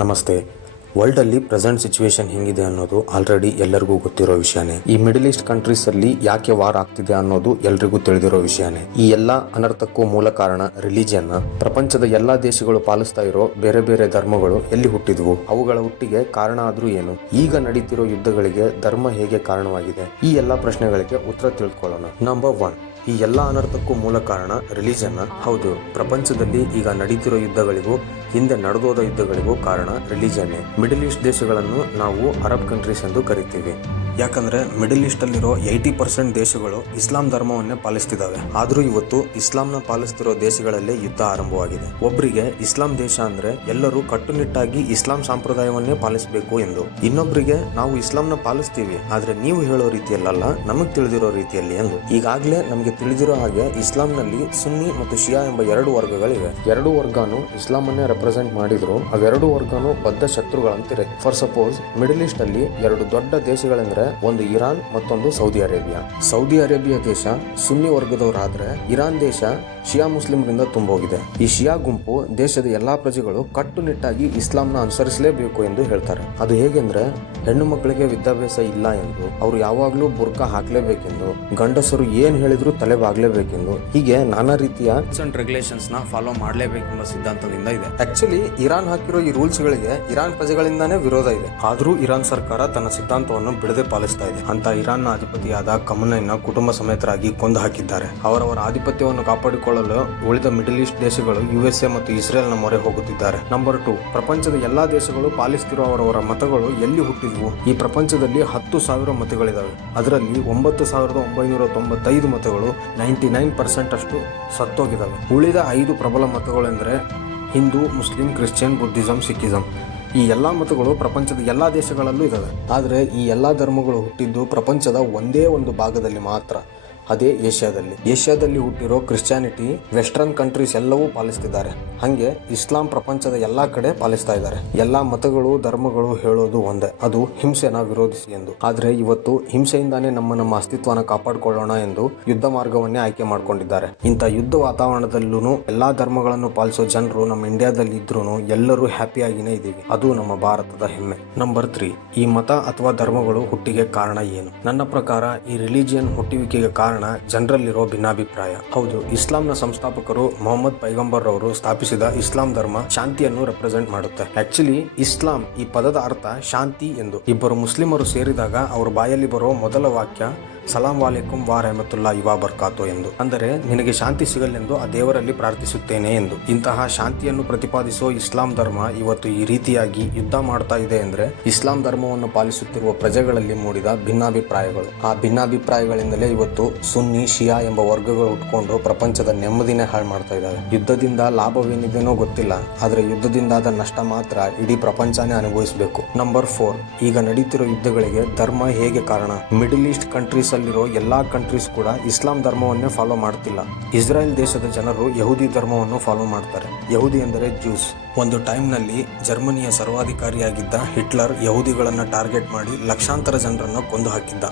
ನಮಸ್ತೆ. ವರ್ಲ್ಡಲ್ಲಿ present situation ಹೆಂಗಿದೆ ಅನ್ನೋದು ಆಲ್ರೆಡಿ ಎಲ್ಲರಿಗೂ ಗೊತ್ತಿರೋ ವಿಷಯನೇ. ಈ ಮಿಡಲ್ ಈಸ್ಟ್ ಕಂಟ್ರೀಸ್ ಅಲ್ಲಿ ಯಾಕೆ ವಾರ್ ಆಗ್ತಿದೆ ಅನ್ನೋದು ಎಲ್ರಿಗೂ ತಿಳಿದಿರೋ ವಿಷಯನೇ. ಈ ಎಲ್ಲಾ ಅನರ್ಥಕ್ಕೂ ಮೂಲ ಕಾರಣ ರಿಲಿಜಿಯನ್. ಪ್ರಪಂಚದ ಎಲ್ಲಾ ದೇಶಗಳು ಪಾಲಿಸ್ತಾ ಇರೋ ಬೇರೆ ಬೇರೆ ಧರ್ಮಗಳು ಎಲ್ಲಿ ಹುಟ್ಟಿದ್ವು, ಅವುಗಳ ಹುಟ್ಟಿಗೆ ಕಾರಣ ಆದ್ರೂ ಏನು, ಈಗ ನಡೀತಿರೋ ಯುದ್ಧಗಳಿಗೆ ಧರ್ಮ ಹೇಗೆ ಕಾರಣವಾಗಿದೆ, ಈ ಎಲ್ಲಾ ಪ್ರಶ್ನೆಗಳಿಗೆ ಉತ್ತರ ತಿಳ್ಕೊಳ್ಳೋಣ. ನಂಬರ್ 1, ಈ ಎಲ್ಲಾ ಅನರ್ಥಕ್ಕೂ ಮೂಲ ಕಾರಣ ರಿಲಿಜನ್. ಹೌದು, ಪ್ರಪಂಚದಲ್ಲಿ ಈಗ ನಡೀತಿರೋ ಯುದ್ಧಗಳಿಗೂ ಹಿಂದೆ ನಡೆದೋದ ಯುದ್ಧಗಳಿಗೂ ಕಾರಣ ರಿಲಿಜನ್ನೇ. ಮಿಡಲ್ ಈಸ್ಟ್ ದೇಶಗಳನ್ನು ನಾವು ಅರಬ್ ಕಂಟ್ರೀಸ್ ಎಂದು ಕರಿತೀವಿ. ಯಾಕಂದ್ರೆ ಮಿಡಲ್ ಈಸ್ಟ್ ಅಲ್ಲಿರೋ 80% ದೇಶಗಳು ಇಸ್ಲಾಂ ಧರ್ಮವನ್ನೇ ಪಾಲಿಸ್ತಿದ್ದಾವೆ. ಆದ್ರೂ ಇವತ್ತು ಇಸ್ಲಾಂನ ಪಾಲಿಸ್ತಿರೋ ದೇಶಗಳಲ್ಲೇ ಯುದ್ಧ ಆರಂಭವಾಗಿದೆ. ಒಬ್ಬರಿಗೆ ಇಸ್ಲಾಂ ದೇಶ ಅಂದ್ರೆ ಎಲ್ಲರೂ ಕಟ್ಟುನಿಟ್ಟಾಗಿ ಇಸ್ಲಾಂ ಸಂಪ್ರದಾಯವನ್ನೇ ಪಾಲಿಸಬೇಕು ಎಂದು, ಇನ್ನೊಬ್ಬರಿಗೆ ನಾವು ಇಸ್ಲಾಂನ ಪಾಲಿಸ್ತೀವಿ ಆದ್ರೆ ನೀವು ಹೇಳೋ ರೀತಿಯಲ್ಲ, ನಮಗ್ ತಿಳಿದಿರೋ ರೀತಿಯಲ್ಲಿ ಎಂದು. ಈಗಾಗಲೇ ನಮಗೆ ತಿಳಿದಿರೋ ಹಾಗೆ ಇಸ್ಲಾಂನಲ್ಲಿ ಸುನ್ನಿ ಮತ್ತು ಶಿಯಾ ಎಂಬ 2 ವರ್ಗಗಳಿವೆ. 2 ವರ್ಗನು ಇಸ್ಲಾಮನ್ನೇ ರೆಪ್ರೆಸೆಂಟ್ ಮಾಡಿದ್ರು. ಅವೆರಡು ವರ್ಗನು ಬದ್ಧ ಶತ್ರುಗಳಂತಿದೆ. ಫಾರ್ ಸಪೋಸ್ ಮಿಡಲ್ ಈಸ್ಟ್ ಅಲ್ಲಿ 2 ದೊಡ್ಡ ದೇಶಗಳೆಂದ್ರೆ ಒಂದು ಇರಾನ್ ಮತ್ತೊಂದು ಸೌದಿ ಅರೇಬಿಯಾ. ಸೌದಿ ಅರೇಬಿಯಾ ದೇಶ ಸುನ್ನಿ ವರ್ಗದವರಾದ್ರೆ ಇರಾನ್ ದೇಶ ಶಿಯಾ ಮುಸ್ಲಿಮರಿಂದ ತುಂಬೋಗಿದೆ. ಈ ಶಿಯಾ ಗುಂಪು ದೇಶದ ಎಲ್ಲಾ ಪ್ರಜೆಗಳು ಕಟ್ಟುನಿಟ್ಟಾಗಿ ಇಸ್ಲಾಂನ ಅನುಸರಿಸಲೇಬೇಕು ಎಂದು ಹೇಳ್ತಾರೆ. ಅದು ಹೇಗೆಂದ್ರೆ ಹೆಣ್ಣು ಮಕ್ಕಳಿಗೆ ವಿದ್ಯಾಭ್ಯಾಸ ಇಲ್ಲ ಎಂದು, ಅವರು ಯಾವಾಗ್ಲೂ ಬುರ್ಕಾ ಹಾಕ್ಲೇಬೇಕೆಂದು, ಗಂಡಸರು ಏನ್ ಹೇಳಿದ್ರು ತಲೆ ಬಾಗ್ಲೇಬೇಕೆಂದು, ಹೀಗೆ ನಾನಾ ರೀತಿಯ ರೆಗ್ಯುಲೇಷನ್ಸ್ ನ ಫಾಲೋ ಮಾಡಲೇಬೇಕೆಂಬ ಸಿದ್ಧಾಂತದಿಂದ ಇದೆ. ಆಕ್ಚುಲಿ ಇರಾನ್ ಹಾಕಿರೋ ಈ ರೂಲ್ಸ್ ಗಳಿಗೆ ಇರಾನ್ ಪ್ರಜೆಗಳಿಂದಾನೇ ವಿರೋಧ ಇದೆ. ಆದ್ರೂ ಇರಾನ್ ಸರ್ಕಾರ ತನ್ನ ಸಿದ್ಧಾಂತವನ್ನು ಬಿಡದೆ ಪಾಲಿಸ್ತಾ ಇದೆ. ಅಂತ ಇರಾನ್ ನ ಅಧಿಪತಿಯಾದ ಖಮನೈನ ಕುಟುಂಬ ಸಮೇತರಾಗಿ ಕೊಂದು ಹಾಕಿದ್ದಾರೆ. ಅವರವರ ಆಧಿಪತ್ಯವನ್ನು ಕಾಪಾಡಿಕೊಳ್ಳಲು ಉಳಿದ ಮಿಡಲ್ ಈಸ್ಟ್ ದೇಶಗಳು USA ಮತ್ತು ಇಸ್ರೇಲ್ ನ ಮೊರೆ ಹೋಗುತ್ತಿದ್ದಾರೆ. ನಂಬರ್ 2, ಪ್ರಪಂಚದ ಎಲ್ಲಾ ದೇಶಗಳು ಪಾಲಿಸ್ತಿರೋ ಅವರವರ ಮತಗಳು ಎಲ್ಲಿ ಹುಟ್ಟಿದ್ವು? ಈ ಪ್ರಪಂಚದಲ್ಲಿ 10,000 ಮತಗಳಿದಾವೆ. ಅದರಲ್ಲಿ 9,995 ಮತಗಳು 99% ಅಷ್ಟು ಸತ್ತೋಗಿದಾವೆ. ಉಳಿದ 5 ಪ್ರಬಲ ಮತಗಳೆಂದರೆ ಹಿಂದೂ, ಮುಸ್ಲಿಂ, ಕ್ರಿಶ್ಚಿಯನ್, ಬುದ್ಧಿಸಂ, ಸಿಖಿಸಂ. ಈ ಎಲ್ಲಾ ಮತಗಳು ಪ್ರಪಂಚದ ಎಲ್ಲಾ ದೇಶಗಳಲ್ಲೂ ಇದಾವೆ. ಆದ್ರೆ ಈ ಎಲ್ಲಾ ಧರ್ಮಗಳು ಹುಟ್ಟಿದ್ದು ಪ್ರಪಂಚದ ಒಂದೇ ಒಂದು ಭಾಗದಲ್ಲಿ ಮಾತ್ರ, ಅದೇ ಏಷ್ಯಾದಲ್ಲಿ ಹುಟ್ಟಿರೋ ಕ್ರಿಶ್ಚಿಯಾನಿಟಿ ವೆಸ್ಟರ್ನ್ ಕಂಟ್ರೀಸ್ ಎಲ್ಲವೂ ಪಾಲಿಸ್ತಿದ್ದಾರೆ. ಹಂಗೆ ಇಸ್ಲಾಂ ಪ್ರಪಂಚದ ಎಲ್ಲಾ ಕಡೆ ಪಾಲಿಸ್ತಾ ಇದ್ದಾರೆ. ಎಲ್ಲಾ ಮತಗಳು ಧರ್ಮಗಳು ಹೇಳೋದು ಒಂದೇ, ಅದು ಹಿಂಸೆನ ವಿರೋಧಿಸಿ ಎಂದು. ಆದ್ರೆ ಇವತ್ತು ಹಿಂಸೆಯಿಂದಾನೇ ನಮ್ಮ ಅಸ್ತಿತ್ವನ ಕಾಪಾಡಿಕೊಳ್ಳೋಣ ಎಂದು ಯುದ್ಧ ಮಾರ್ಗವನ್ನೇ ಆಯ್ಕೆ ಮಾಡ್ಕೊಂಡಿದ್ದಾರೆ. ಇಂಥ ಯುದ್ಧ ವಾತಾವರಣದಲ್ಲೂ ಎಲ್ಲಾ ಧರ್ಮಗಳನ್ನು ಪಾಲಿಸೋ ಜನರು ನಮ್ಮ ಇಂಡಿಯಾದಲ್ಲಿ ಇದ್ರೂ ಎಲ್ಲರೂ ಹ್ಯಾಪಿಯಾಗಿನೇ ಇದೀವಿ. ಅದು ನಮ್ಮ ಭಾರತದ ಹೆಮ್ಮೆ. ನಂಬರ್ 3, ಈ ಮತ ಅಥವಾ ಧರ್ಮಗಳು ಹುಟ್ಟಿಗೆ ಕಾರಣ ಏನು? ನನ್ನ ಪ್ರಕಾರ ಈ ರಿಲಿಜಿಯನ್ ಹುಟ್ಟುವಿಕೆಗೆ ಕಾರಣ ಜನರಲ್ಲಿರೋ ಭಿನ್ನಾಭಿಪ್ರಾಯ. ಹೌದು, ಇಸ್ಲಾಂನ ಸಂಸ್ಥಾಪಕರು ಮೊಹಮ್ಮದ್ ಪೈಗಂಬರ್ ಅವರು ಸ್ಥಾಪಿಸಿದ ಇಸ್ಲಾಂ ಧರ್ಮ ಶಾಂತಿಯನ್ನು ರೆಪ್ರೆಸೆಂಟ್ ಮಾಡುತ್ತೆ. ಆಕ್ಚುಲಿ ಇಸ್ಲಾಂ ಈ ಪದದ ಅರ್ಥ ಶಾಂತಿ ಎಂದು. ಇಬ್ಬರು ಮುಸ್ಲಿಮರು ಸೇರಿದಾಗ ಅವ್ರ ಬಾಯಲ್ಲಿ ಬರೋ ಮೊದಲ ವಾಕ್ಯ ಸಲಾಂ ವಾಲೇಕುಂ ವಾ ರಹಮತುಲ್ಲಾಹಿ ವ ಬರ್ಕಾತು ಎಂದು. ಅಂದರೆ ನಿನಗೆ ಶಾಂತಿ ಸಿಗಲೆಂದು ಆ ದೇವರಲ್ಲಿ ಪ್ರಾರ್ಥಿಸುತ್ತೇನೆ ಎಂದು. ಇಂತಹ ಶಾಂತಿಯನ್ನು ಪ್ರತಿಪಾದಿಸೋ ಇಸ್ಲಾಂ ಧರ್ಮ ಇವತ್ತು ಈ ರೀತಿಯಾಗಿ ಯುದ್ಧ ಮಾಡ್ತಾ ಇದೆ ಅಂದ್ರೆ ಇಸ್ಲಾಂ ಧರ್ಮವನ್ನು ಪಾಲಿಸುತ್ತಿರುವ ಪ್ರಜೆಗಳಲ್ಲಿ ಮೂಡಿದ ಭಿನ್ನಾಭಿಪ್ರಾಯಗಳು. ಆ ಭಿನ್ನಾಭಿಪ್ರಾಯಗಳಿಂದಲೇ ಇವತ್ತು ಸುನ್ನಿ ಶಿಯಾ ಎಂಬ ವರ್ಗಗಳು ಹುಟ್ಕೊಂಡು ಪ್ರಪಂಚದ ನೆಮ್ಮದಿನೇ ಹಾಳು ಮಾಡ್ತಾ ಇದ್ದಾವೆ. ಯುದ್ಧದಿಂದ ಲಾಭವೇನಿದೆನೋ ಗೊತ್ತಿಲ್ಲ, ಆದ್ರೆ ಯುದ್ಧದಿಂದಾದ ನಷ್ಟ ಮಾತ್ರ ಇಡೀ ಪ್ರಪಂಚನೇ ಅನುಭವಿಸಬೇಕು. ನಂಬರ್ 4, ಈಗ ನಡೀತಿರೋ ಯುದ್ಧಗಳಿಗೆ ಧರ್ಮ ಹೇಗೆ ಕಾರಣ? ಮಿಡಲ್ ಈಸ್ಟ್ ಕಂಟ್ರೀಸ್ ಅಲ್ಲಿರೋ ಎಲ್ಲಾ ಕಂಟ್ರೀಸ್ ಕೂಡ ಇಸ್ಲಾಂ ಧರ್ಮವನ್ನೇ ಫಾಲೋ ಮಾಡ್ತಿಲ್ಲ. ಇಸ್ರಾಯೇಲ್ ದೇಶದ ಜನರು ಯಹೂದಿ ಧರ್ಮವನ್ನು ಫಾಲೋ ಮಾಡ್ತಾರೆ. ಯಹೂದಿ ಎಂದರೆ ಜ್ಯೂಸ್. ಒಂದು ಟೈಮ್ನಲ್ಲಿ ಜರ್ಮನಿಯ ಸರ್ವಾಧಿಕಾರಿಯಾಗಿದ್ದ ಹಿಟ್ಲರ್ ಯಹೂದಿಗಳನ್ನ ಟಾರ್ಗೆಟ್ ಮಾಡಿ ಲಕ್ಷಾಂತರ ಜನರನ್ನು ಕೊಂದು ಹಾಕಿದ್ದ.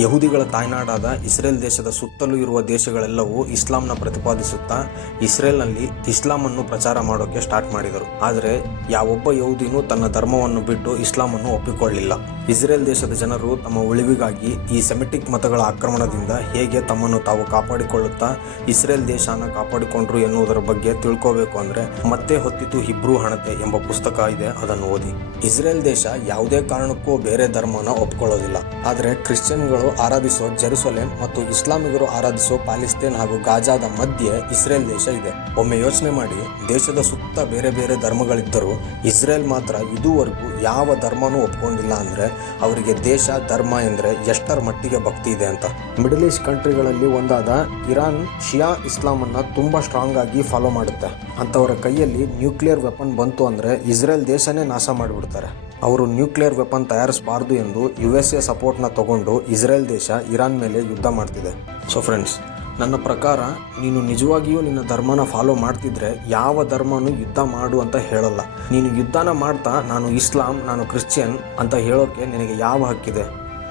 ಯಹೂದಿಗಳ ತಾಯ್ನಾಡಾದ ಇಸ್ರೇಲ್ ದೇಶದ ಸುತ್ತಲೂ ಇರುವ ದೇಶಗಳೆಲ್ಲವೂ ಇಸ್ಲಾಂನ ಪ್ರತಿಪಾದಿಸುತ್ತಾ ಇಸ್ರೇಲ್ನಲ್ಲಿ ಇಸ್ಲಾಮನ್ನು ಪ್ರಚಾರ ಮಾಡೋಕೆ ಸ್ಟಾರ್ಟ್ ಮಾಡಿದರು. ಆದರೆ ಯಾವೊಬ್ಬ ಯಹೂದಿನೂ ತನ್ನ ಧರ್ಮವನ್ನು ಬಿಟ್ಟು ಇಸ್ಲಾಮನ್ನು ಒಪ್ಪಿಕೊಳ್ಳಲಿಲ್ಲ. ಇಸ್ರೇಲ್ ದೇಶದ ಜನರು ತಮ್ಮ ಉಳಿವಿಗಾಗಿ ಈ ಸೆಮಿಟಿಕ್ ಮತಗಳ ಆಕ್ರಮಣದಿಂದ ಹೇಗೆ ತಮ್ಮನ್ನು ತಾವು ಕಾಪಾಡಿಕೊಳ್ಳುತ್ತಾ ಇಸ್ರೇಲ್ ದೇಶನ ಕಾಪಾಡಿಕೊಂಡ್ರು ಎನ್ನುವುದರ ಬಗ್ಗೆ ತಿಳ್ಕೋಬೇಕು ಅಂದ್ರೆ ಮತ್ತೆ ಹೊತ್ತಿತು ಹಿಬ್ರೂ ಹಣತೆ ಎಂಬ ಪುಸ್ತಕ ಇದೆ, ಅದನ್ನು ಓದಿ. ಇಸ್ರೇಲ್ ದೇಶ ಯಾವುದೇ ಕಾರಣಕ್ಕೂ ಬೇರೆ ಧರ್ಮನ ಒಪ್ಕೊಳ್ಳೋದಿಲ್ಲ. ಆದರೆ ಕ್ರಿಶ್ಚಿಯನ್ಗಳು ಆರಾಧಿಸೋ ಜೆರುಸಲೇಂ ಮತ್ತು ಇಸ್ಲಾಮಿಗರು ಆರಾಧಿಸೋ ಪ್ಯಾಲೆಸ್ತೇನ್ ಹಾಗೂ ಗಾಜಾದ ಮಧ್ಯೆ ಇಸ್ರೇಲ್ ದೇಶ ಇದೆ. ಒಮ್ಮೆ ಯೋಚನೆ ಮಾಡಿ, ದೇಶದ ಸುತ್ತ ಬೇರೆ ಬೇರೆ ಧರ್ಮಗಳಿದ್ದರೂ ಇಸ್ರೇಲ್ ಮಾತ್ರ ಇದುವರೆಗೂ ಯಾವ ಧರ್ಮನೂ ಒಪ್ಕೊಂಡಿಲ್ಲ ಅಂದ್ರೆ ಅವರಿಗೆ ದೇಶ ಧರ್ಮ ಎಂದ್ರೆ ಎಷ್ಟರ ಮಟ್ಟಿಗೆ ಭಕ್ತಿ ಇದೆ ಅಂತ. ಮಿಡಲ್ ಈಸ್ಟ್ ಕಂಟ್ರಿಗಳಲ್ಲಿ ಒಂದಾದ ಇರಾನ್ ಶಿಯಾ ಇಸ್ಲಾಂ ಅನ್ನ ತುಂಬಾ ಸ್ಟ್ರಾಂಗ್ ಆಗಿ ಫಾಲೋ ಮಾಡುತ್ತೆ. ಅಂತವರ ಕೈಯಲ್ಲಿ ನ್ಯೂಕ್ಲಿಯರ್ ವೆಪನ್ ಬಂತು ಅಂದ್ರೆ ಇಸ್ರೇಲ್ ದೇಶನೇ ನಾಶ ಮಾಡಿಬಿಡ್ತಾರೆ. ಅವರು ನ್ಯೂಕ್ಲಿಯರ್ ವೆಪನ್ ತಯಾರಿಸಬಾರ್ದು ಎಂದು USA ಸಪೋರ್ಟ್ನ ತಗೊಂಡು ಇಸ್ರೇಲ್ ದೇಶ ಇರಾನ್ ಮೇಲೆ ಯುದ್ಧ ಮಾಡ್ತಿದೆ. ಸೊ ಫ್ರೆಂಡ್ಸ್, ನನ್ನ ಪ್ರಕಾರ ನೀನು ನಿಜವಾಗಿಯೂ ನಿನ್ನ ಧರ್ಮನ ಫಾಲೋ ಮಾಡ್ತಿದ್ರೆ ಯಾವ ಧರ್ಮನೂ ಯುದ್ಧ ಮಾಡು ಅಂತ ಹೇಳಲ್ಲ. ನೀನು ಯುದ್ಧನ ಮಾಡ್ತಾ ನಾನು ಇಸ್ಲಾಂ, ನಾನು ಕ್ರಿಶ್ಚಿಯನ್ ಅಂತ ಹೇಳೋಕೆ ನಿನಗೆ ಯಾವ ಹಕ್ಕಿದೆ?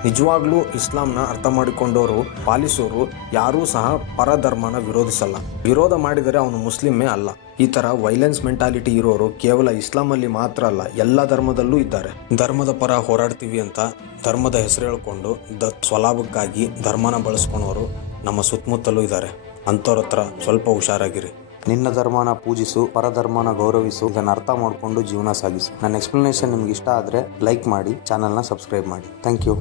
ನಿಜವಾಗ್ಲೂ ಇಸ್ಲಾಂನ ಅರ್ಥ ಮಾಡಿಕೊಂಡವರು ಪಾಲಿಸೋರು ಯಾರೂ ಸಹ ಪರಧರ್ಮನ ವಿರೋಧಿಸಲ್ಲ. ವಿರೋಧ ಮಾಡಿದರೆ ಅವನು ಮುಸ್ಲಿಮೇ ಅಲ್ಲ. ಈ ತರ ವೈಲೆನ್ಸ್ ಮೆಂಟಾಲಿಟಿ ಇರೋರು ಕೇವಲ ಇಸ್ಲಾಮಲ್ಲಿ ಮಾತ್ರ ಅಲ್ಲ, ಎಲ್ಲ ಧರ್ಮದಲ್ಲೂ ಇದ್ದಾರೆ. ಧರ್ಮದ ಪರ ಹೋರಾಡ್ತೀವಿ ಅಂತ ಧರ್ಮದ ಹೆಸರು ಹೇಳ್ಕೊಂಡು ಸ್ವಲಾಭಕ್ಕಾಗಿ ಧರ್ಮನ ಬಳಸ್ಕೊಳೋರು ನಮ್ಮ ಸುತ್ತಮುತ್ತಲೂ ಇದ್ದಾರೆ. ಅಂಥವ್ರ ಹತ್ರ ಸ್ವಲ್ಪ ಹುಷಾರಾಗಿರಿ. ನಿನ್ನ ಧರ್ಮನ ಪೂಜಿಸು, ಪರಧರ್ಮನ ಗೌರವಿಸು. ಇದನ್ನು ಅರ್ಥ ಮಾಡಿಕೊಂಡು ಜೀವನ ಸಾಗಿಸು. ನನ್ನ ಎಕ್ಸ್ಪ್ಲನೇಷನ್ ನಿಮ್ಗೆ ಇಷ್ಟ ಆದರೆ ಲೈಕ್ ಮಾಡಿ, ಚಾನಲ್ನ ಸಬ್ಸ್ಕ್ರೈಬ್ ಮಾಡಿ. Thank you.